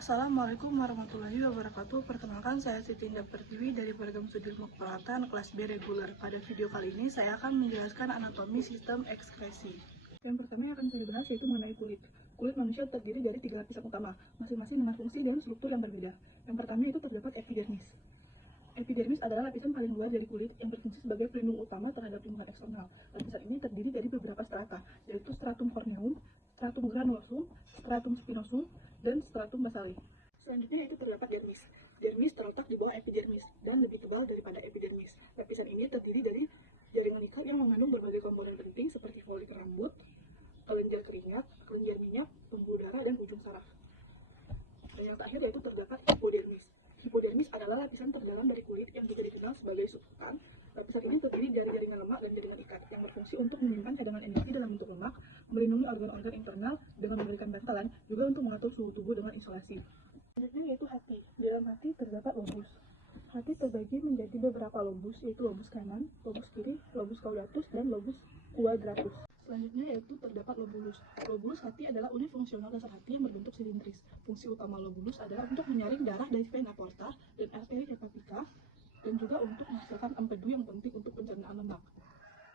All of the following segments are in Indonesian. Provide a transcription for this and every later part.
Assalamualaikum warahmatullahi wabarakatuh. Perkenalkan, saya Siti Indah Pertiwi dari program studi ilmu keperawatan kelas B reguler. Pada video kali ini saya akan menjelaskan anatomi sistem ekskresi. Yang pertama yang akan saya bahas yaitu mengenai kulit. Kulit manusia terdiri dari 3 lapisan utama, masing-masing dengan fungsi dan struktur yang berbeda. Yang pertama itu terdapat epidermis. Epidermis adalah lapisan paling luar dari kulit yang berfungsi sebagai pelindung utama terhadap lingkungan eksternal. Lapisan ini terdiri dari beberapa strata, yaitu stratum corneum, stratum granulosum, stratum spinosum, dan stratum basale. Selanjutnya itu terdapat dermis. Dermis terletak di bawah epidermis dan lebih tebal daripada epidermis. Lapisan ini terdiri dari jaringan ikat yang mengandung berbagai komponen penting seperti folik rambut, kelenjar keringat, kelenjar minyak, pembuluh darah, dan ujung saraf. Dan yang terakhir yaitu terdapat hipodermis. Hipodermis adalah lapisan terdalam dari kulit yang juga dikenal sebagai subkutan. Lapisan ini terdiri dari jaringan lemak dan jaringan ikat yang berfungsi untuk menyimpan cadangan energi dalam bentuk lemak, melindungi organ-organ internal dengan memberikan bantalan, juga untuk mengatur suhu tubuh dengan isolasi. Selanjutnya yaitu hati. Di dalam hati terdapat lobus. Hati terbagi menjadi beberapa lobus, yaitu lobus kanan, lobus kiri, lobus caudatus, dan lobus quadratus. Selanjutnya yaitu terdapat lobulus. Lobulus hati adalah unit fungsional dasar hati yang berbentuk silindris. Fungsi utama lobulus adalah untuk menyaring darah dari vena porta dan arteri hepatika, dan juga untuk menghasilkan empedu yang penting untuk pencernaan lemak.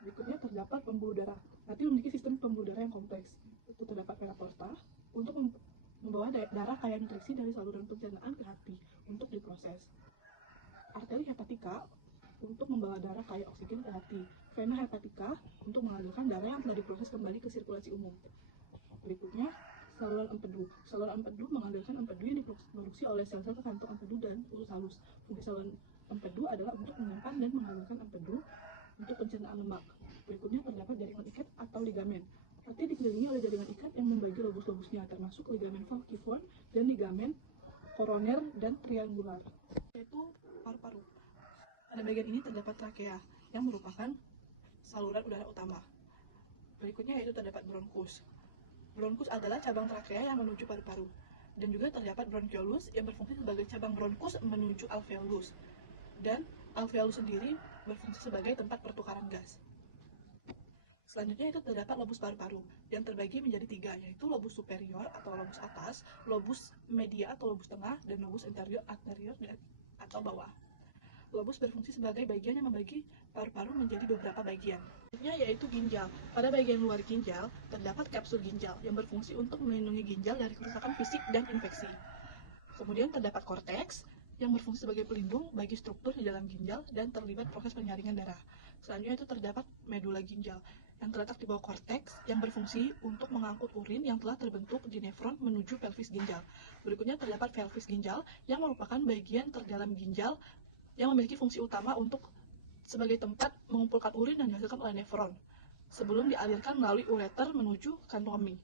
Berikutnya terdapat pembuluh darah. Hati memiliki sistem pembuluh darah yang kompleks. Itu terdapat vena porta untuk membawa darah kaya nutrisi dari saluran pencernaan ke hati untuk diproses. Arteri hepatika untuk membawa darah kaya oksigen ke hati. Vena hepatika untuk mengalirkan darah yang telah diproses kembali ke sirkulasi umum. Berikutnya, saluran empedu. Saluran empedu mengalirkan empedu yang diproduksi oleh sel-sel kekantung empedu dan usus halus. Fungsi saluran empedu adalah untuk menyimpan dan mengalirkan empedu untuk pencernaan lemak. Berikutnya terdapat jaringan ikat atau ligamen. Hati dikelilingi oleh jaringan ikat yang membagi lobus-lobusnya, termasuk ligamen falciform dan ligamen koroner dan triangular, yaitu paru-paru. Pada bagian ini terdapat trakea yang merupakan saluran udara utama. Berikutnya yaitu terdapat bronkus. Bronkus adalah cabang trakea yang menuju paru-paru. Dan juga terdapat bronchiolus yang berfungsi sebagai cabang bronkus menuju alveolus. Dan alveolus sendiri berfungsi sebagai tempat pertukaran gas. Selanjutnya itu terdapat lobus paru-paru yang terbagi menjadi 3, yaitu lobus superior atau lobus atas, lobus media atau lobus tengah, dan lobus anterior atau bawah. Lobus berfungsi sebagai bagian yang membagi paru-paru menjadi beberapa bagian. Selanjutnya yaitu ginjal. Pada bagian luar ginjal terdapat kapsul ginjal yang berfungsi untuk melindungi ginjal dari kerusakan fisik dan infeksi. Kemudian terdapat korteks yang berfungsi sebagai pelindung bagi struktur di dalam ginjal dan terlibat proses penyaringan darah. Selanjutnya itu terdapat medula ginjal yang terletak di bawah korteks yang berfungsi untuk mengangkut urin yang telah terbentuk di nefron menuju pelvis ginjal. Berikutnya terdapat pelvis ginjal yang merupakan bagian terdalam ginjal yang memiliki fungsi utama untuk sebagai tempat mengumpulkan urin yang dihasilkan oleh nefron sebelum dialirkan melalui ureter menuju kantung kemih.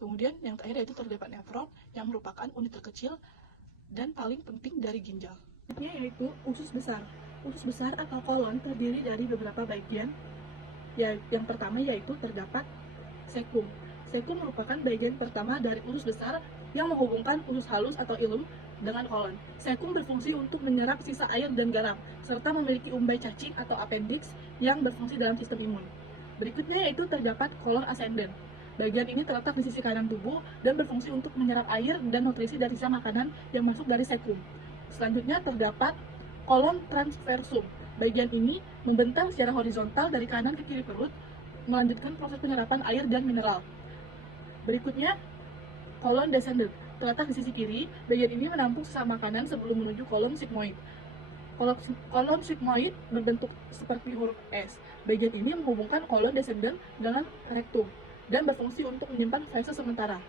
Kemudian yang terakhir yaitu terdapat nefron yang merupakan unit terkecil dan paling penting dari ginjal. Yaitu usus besar. Usus besar atau kolon terdiri dari beberapa bagian. Yang pertama yaitu terdapat sekum. Sekum merupakan bagian pertama dari usus besar yang menghubungkan usus halus atau ilum dengan kolon. Sekum berfungsi untuk menyerap sisa air dan garam, serta memiliki umbai cacing atau appendix yang berfungsi dalam sistem imun. Berikutnya yaitu terdapat kolon ascendens. Bagian ini terletak di sisi kanan tubuh dan berfungsi untuk menyerap air dan nutrisi dari sisa makanan yang masuk dari sekum. Selanjutnya terdapat kolon transversum. Bagian ini membentang secara horizontal dari kanan ke kiri perut, melanjutkan proses penyerapan air dan mineral. Berikutnya, kolon descendens. Terletak di sisi kiri, bagian ini menampung sisa makanan sebelum menuju kolon sigmoid. Kolon sigmoid berbentuk seperti huruf S. Bagian ini menghubungkan kolon descendens dengan rektum dan berfungsi untuk menyimpan feses sementara.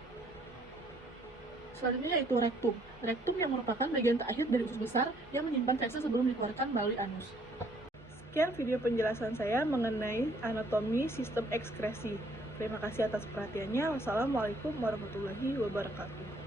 Selanjutnya yaitu rektum. Rektum yang merupakan bagian terakhir dari usus besar yang menyimpan feses sebelum dikeluarkan melalui anus. Sekian video penjelasan saya mengenai anatomi sistem ekskresi. Terima kasih atas perhatiannya. Wassalamualaikum warahmatullahi wabarakatuh.